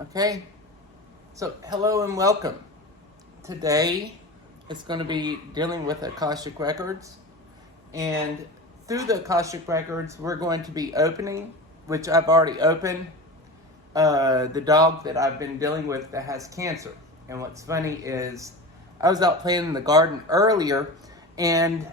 Okay, so hello and welcome. Today it's going to be dealing with Akashic Records, and through the Akashic Records we're going to be opening, which I've already opened, the dog that I've been dealing with that has cancer. And what's funny is I was out playing in the garden earlier and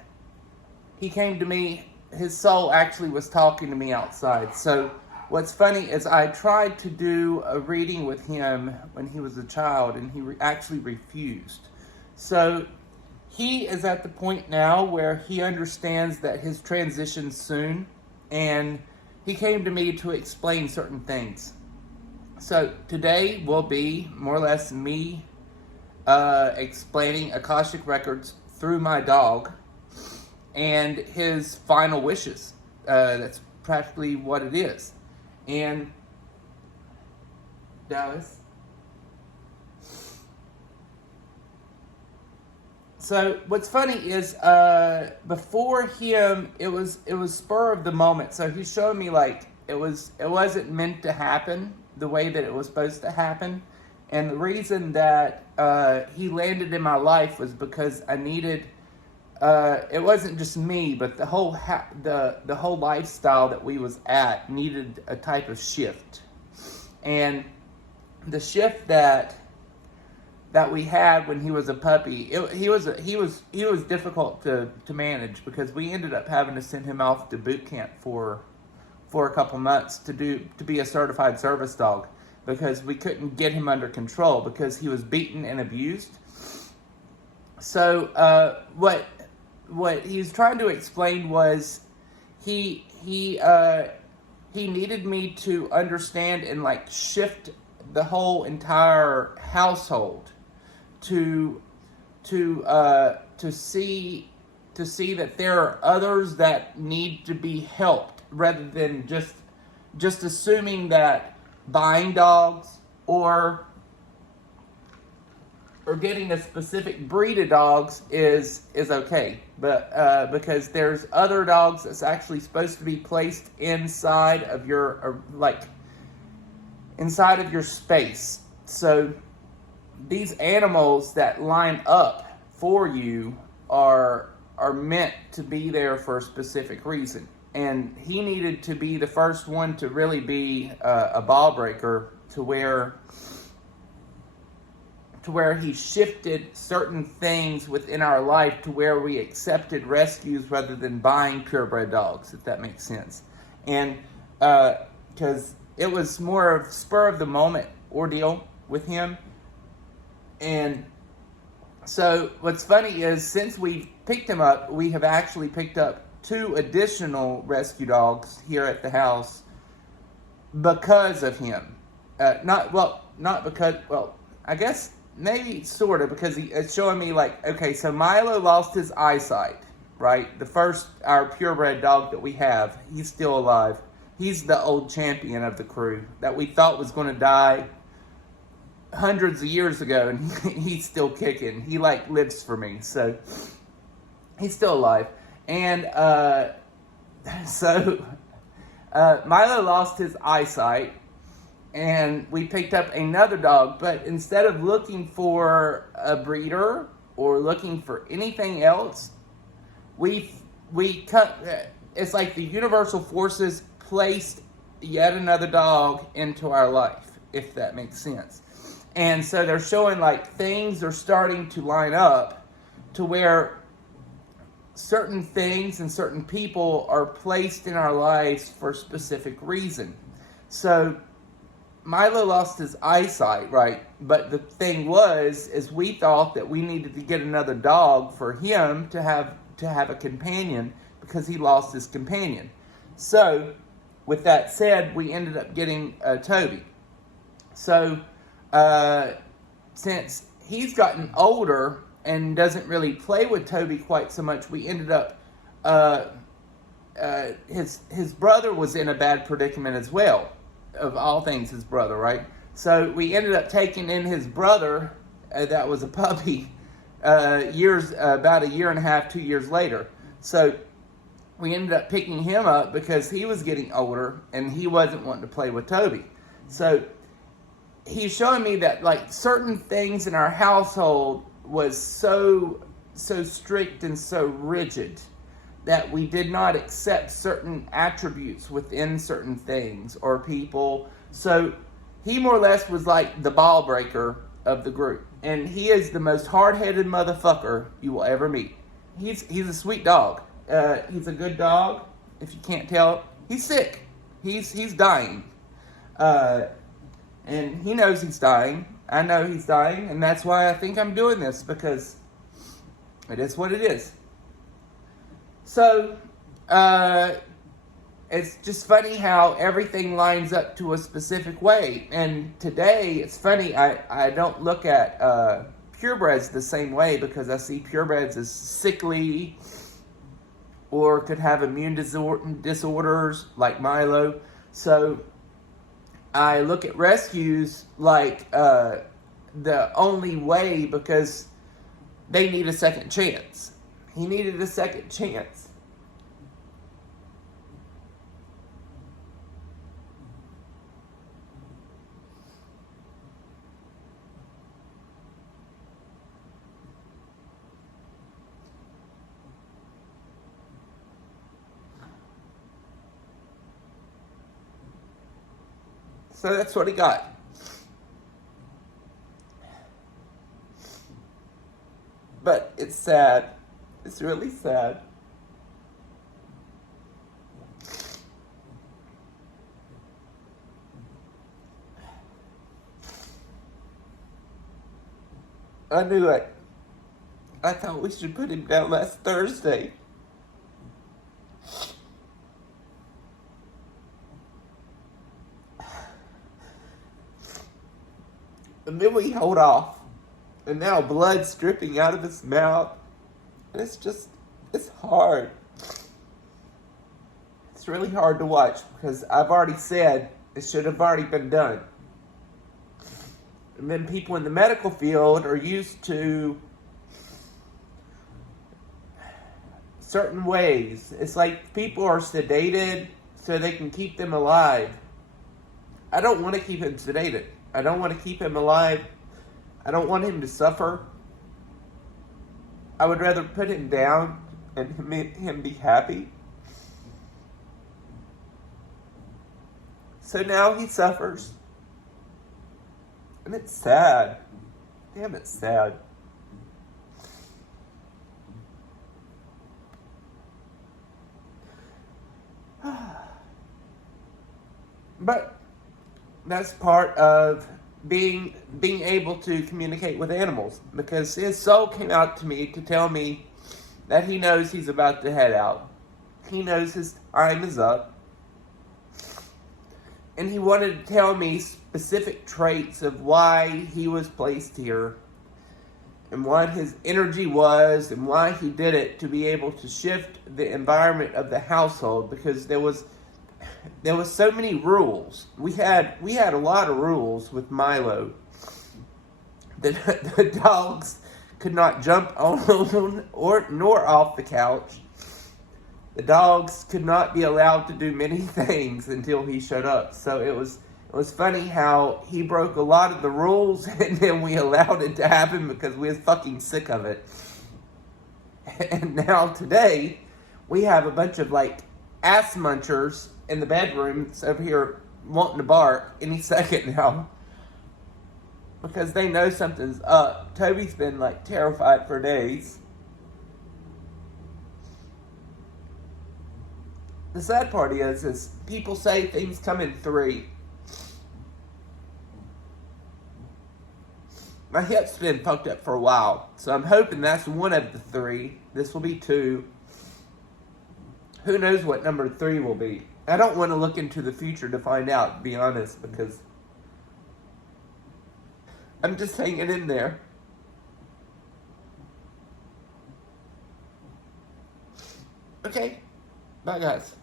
he came to me, his soul actually was talking to me outside. So what's funny is I tried to do a reading with him when he was a child, and he actually refused. So he is at the point now where he understands that his transition's soon, and he came to me to explain certain things. So today will be more or less me explaining Akashic Records through my dog and his final wishes. That's practically what it is. And Dallas. So what's funny is before him, it was spur of the moment. So he showed me like it wasn't meant to happen the way that it was supposed to happen. And the reason that he landed in my life was because I needed. It wasn't just me, but the whole the whole lifestyle that we was at needed a type of shift, and the shift that we had when he was a puppy, he was difficult to manage, because we ended up having to send him off to boot camp for a couple months to be a certified service dog, because we couldn't get him under control because he was beaten and abused. So what he's trying to explain was he needed me to understand and like shift the whole entire household to see that there are others that need to be helped, rather than just assuming that buying dogs or getting a specific breed of dogs is okay, but because there's other dogs that's actually supposed to be placed inside of your inside of your space. So these animals that line up for you are meant to be there for a specific reason, and he needed to be the first one to really be a ball breaker, to where he shifted certain things within our life to where we accepted rescues rather than buying purebred dogs, if that makes sense. And because it was more of spur of the moment ordeal with him. And so what's funny is, since we picked him up, we have actually picked up 2 additional rescue dogs here at the house because of him. Not because, I guess maybe sort of, because it's showing me like, okay, so Milo lost his eyesight, right? Our purebred dog that we have, he's still alive. He's the old champion of the crew that we thought was going to die hundreds of years ago, and he's still kicking. He like lives for me, so he's still alive. And so Milo lost his eyesight, and we picked up another dog, but instead of looking for a breeder or looking for anything else, we cut. It's like the universal forces placed yet another dog into our life, if that makes sense. And so they're showing like things are starting to line up to where certain things and certain people are placed in our lives for a specific reason. So Milo lost his eyesight, right? But the thing is we thought that we needed to get another dog for him to have a companion, because he lost his companion. So with that said, we ended up getting Toby. So since he's gotten older and doesn't really play with Toby quite so much, we ended up his brother was in a bad predicament as well. Of all things, his brother, right? So we ended up taking in his brother that was a puppy about a year and a half, 2 years later. So we ended up picking him up because he was getting older and he wasn't wanting to play with Toby. So he's showing me that like certain things in our household was so strict and so rigid that we did not accept certain attributes within certain things or people. So he more or less was like the ball breaker of the group. And he is the most hard-headed motherfucker you will ever meet. He's a sweet dog. He's a good dog. If you can't tell, he's sick. He's dying. And he knows he's dying. I know he's dying, and that's why I think I'm doing this, because it is what it is. So, it's just funny how everything lines up to a specific way. And today, it's funny, I don't look at purebreds the same way, because I see purebreds as sickly or could have immune disorders like Milo. So I look at rescues like the only way, because they need a second chance. He needed a second chance. So that's what he got. But it's sad. It's really sad. I knew it. I thought we should put him down last Thursday. And then we hold off. And now blood's dripping out of his mouth. And it's hard. It's really hard to watch, because I've already said it should have already been done. And then people in the medical field are used to certain ways. It's like people are sedated so they can keep them alive. I don't want to keep him sedated. I don't want to keep him alive. I don't want him to suffer. I would rather put him down and him be happy. So now he suffers. And it's sad. Damn, it's sad. But that's part of being able to communicate with animals, because his soul came out to me to tell me that he knows he's about to head out. He knows his time is up. And he wanted to tell me specific traits of why he was placed here, and what his energy was, and why he did it, to be able to shift the environment of the household, because there was so many rules. We had a lot of rules with Milo. The dogs could not jump on nor off the couch. The dogs could not be allowed to do many things until he showed up. So it was funny how he broke a lot of the rules, and then we allowed it to happen because we was fucking sick of it. And now today, we have a bunch of like ass munchers in the bedroom that's over here wanting to bark any second now, because they know something's up. Toby's been like terrified for days. The sad part is people say things come in 3. My hip's been fucked up for a while, so I'm hoping that's one of the 3. This will be 2. Who knows what number 3 will be? I don't want to look into the future to find out, to be honest, because I'm just hanging in there. Okay. Bye, guys.